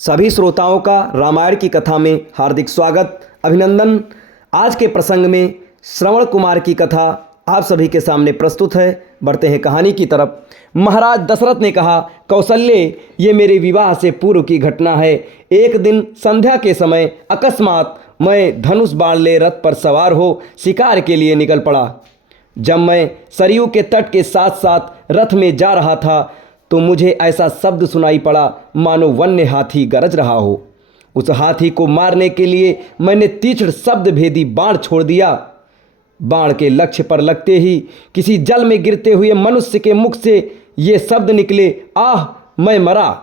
सभी श्रोताओं का रामायण की कथा में हार्दिक स्वागत, अभिनंदन। आज के प्रसंग में श्रवण कुमार की कथा आप सभी के सामने प्रस्तुत है। बढ़ते हैं कहानी की तरफ। महाराज दशरथ ने कहा, कौशल्य, ये मेरे विवाह से पूर्व की घटना है। एक दिन संध्या के समय अकस्मात मैं धनुष बाण ले रथ पर सवार हो शिकार के लिए निकल पड़ा। जब मैं सरयू के तट के साथ साथ रथ में जा रहा था तो मुझे ऐसा शब्द सुनाई पड़ा मानो वन्य हाथी गरज रहा हो। उस हाथी को मारने के लिए मैंने तीक्ष्ण शब्द भेदी बाण छोड़ दिया। बाण के लक्ष्य पर लगते ही किसी जल में गिरते हुए मनुष्य के मुख से ये शब्द निकले, आह, मैं मरा।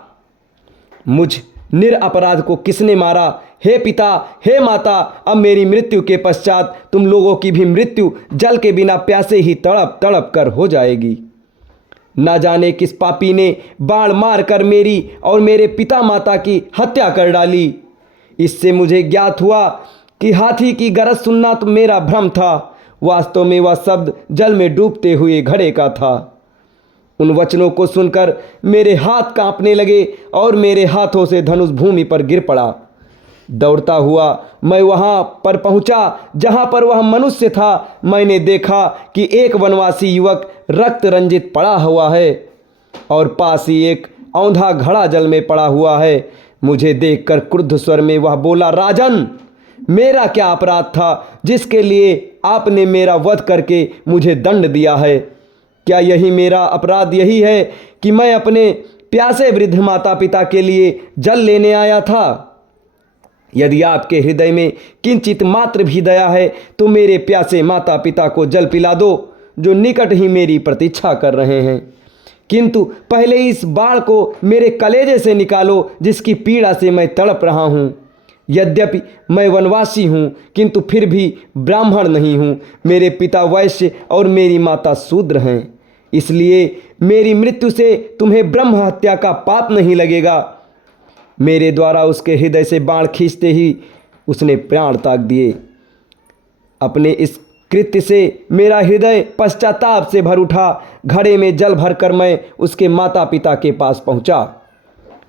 मुझ निरपराध को किसने मारा? हे पिता, हे माता, अब मेरी मृत्यु के पश्चात तुम लोगों की भी मृत्यु जल के बिना प्यासे ही तड़प तड़प कर हो जाएगी। न जाने किस पापी ने बाण मारकर मेरी और मेरे पिता माता की हत्या कर डाली। इससे मुझे ज्ञात हुआ कि हाथी की गरज सुनना तो मेरा भ्रम था। वास्तव में वह शब्द जल में डूबते हुए घड़े का था। उन वचनों को सुनकर मेरे हाथ कांपने लगे और मेरे हाथों से धनुष भूमि पर गिर पड़ा। दौड़ता हुआ मैं वहां पर पहुंचा जहां पर वह मनुष्य था। मैंने देखा कि एक वनवासी युवक रक्त रंजित पड़ा हुआ है और पास ही एक औंधा घड़ा जल में पड़ा हुआ है। मुझे देखकर क्रुद्ध स्वर में वह बोला, राजन, मेरा क्या अपराध था जिसके लिए आपने मेरा वध करके मुझे दंड दिया है? क्या यही मेरा अपराध यही है कि मैं अपने प्यासे वृद्ध माता पिता के लिए जल लेने आया था? यदि आपके हृदय में किंचित मात्र भी दया है तो मेरे प्यासे माता पिता को जल पिला दो, जो निकट ही मेरी प्रतीक्षा कर रहे हैं। किंतु पहले इस बाण को मेरे कलेजे से निकालो जिसकी पीड़ा से मैं तड़प रहा हूँ। यद्यपि मैं वनवासी हूँ किंतु फिर भी ब्राह्मण नहीं हूँ। मेरे पिता वैश्य और मेरी माता शूद्र हैं, इसलिए मेरी मृत्यु से तुम्हें ब्रह्म हत्या का पाप नहीं लगेगा। मेरे द्वारा उसके हृदय से बाण खींचते ही उसने प्राण त्याग दिए। अपने इस कृत्य से मेरा हृदय पश्चाताप से भर उठा। घड़े में जल भरकर मैं उसके माता पिता के पास पहुंचा।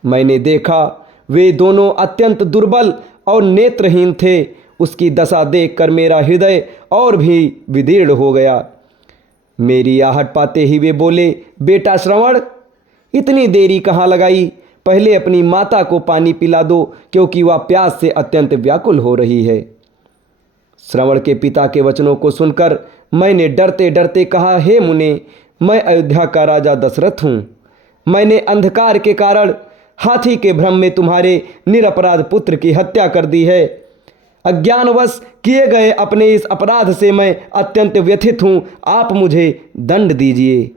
मैंने देखा वे दोनों अत्यंत दुर्बल और नेत्रहीन थे। उसकी दशा देखकर मेरा हृदय और भी विदीर्ण हो गया। मेरी आहट पाते ही वे बोले, बेटा श्रवण, इतनी देरी कहाँ लगाई? पहले अपनी माता को पानी पिला दो, क्योंकि वह प्यास से अत्यंत व्याकुल हो रही है। श्रवण के पिता के वचनों को सुनकर मैंने डरते डरते कहा, हे मुने, मैं अयोध्या का राजा दशरथ हूँ। मैंने अंधकार के कारण हाथी के भ्रम में तुम्हारे निरपराध पुत्र की हत्या कर दी है। अज्ञानवश किए गए अपने इस अपराध से मैं अत्यंत व्यथित हूँ। आप मुझे दंड दीजिए।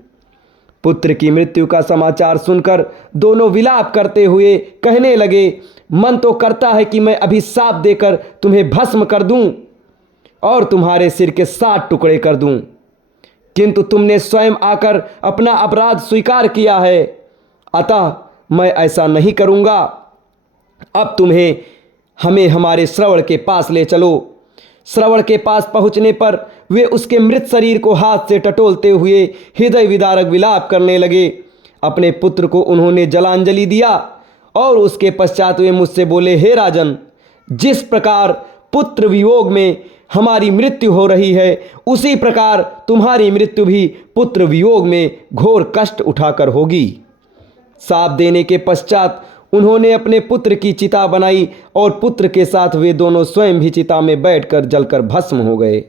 पुत्र की मृत्यु का समाचार सुनकर दोनों विलाप करते हुए कहने लगे, मन तो करता है कि मैं अभी शाप देकर तुम्हें भस्म कर दूं और तुम्हारे सिर के 7 टुकड़े कर दूं, किंतु तुमने स्वयं आकर अपना अपराध स्वीकार किया है, अतः मैं ऐसा नहीं करूंगा। अब हमें हमारे श्रवण के पास ले चलो। श्रवण के पास पहुंचने पर वे उसके मृत शरीर को हाथ से टटोलते हुए हृदय विदारक विलाप करने लगे। अपने पुत्र को उन्होंने जलांजलि दिया और उसके पश्चात वे मुझसे बोले, हे राजन, जिस प्रकार पुत्र वियोग में हमारी मृत्यु हो रही है, उसी प्रकार तुम्हारी मृत्यु भी पुत्र वियोग में घोर कष्ट उठाकर होगी। शाप देने के पश्चात उन्होंने अपने पुत्र की चिता बनाई और पुत्र के साथ वे दोनों स्वयं भी चिता में बैठकर जलकर भस्म हो गए।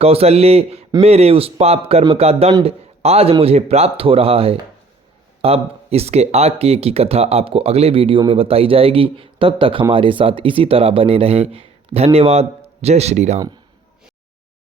कौशल्य, मेरे उस पाप कर्म का दंड आज मुझे प्राप्त हो रहा है। अब इसके आगे की कथा आपको अगले वीडियो में बताई जाएगी। तब तक हमारे साथ इसी तरह बने रहें। धन्यवाद। जय श्री राम।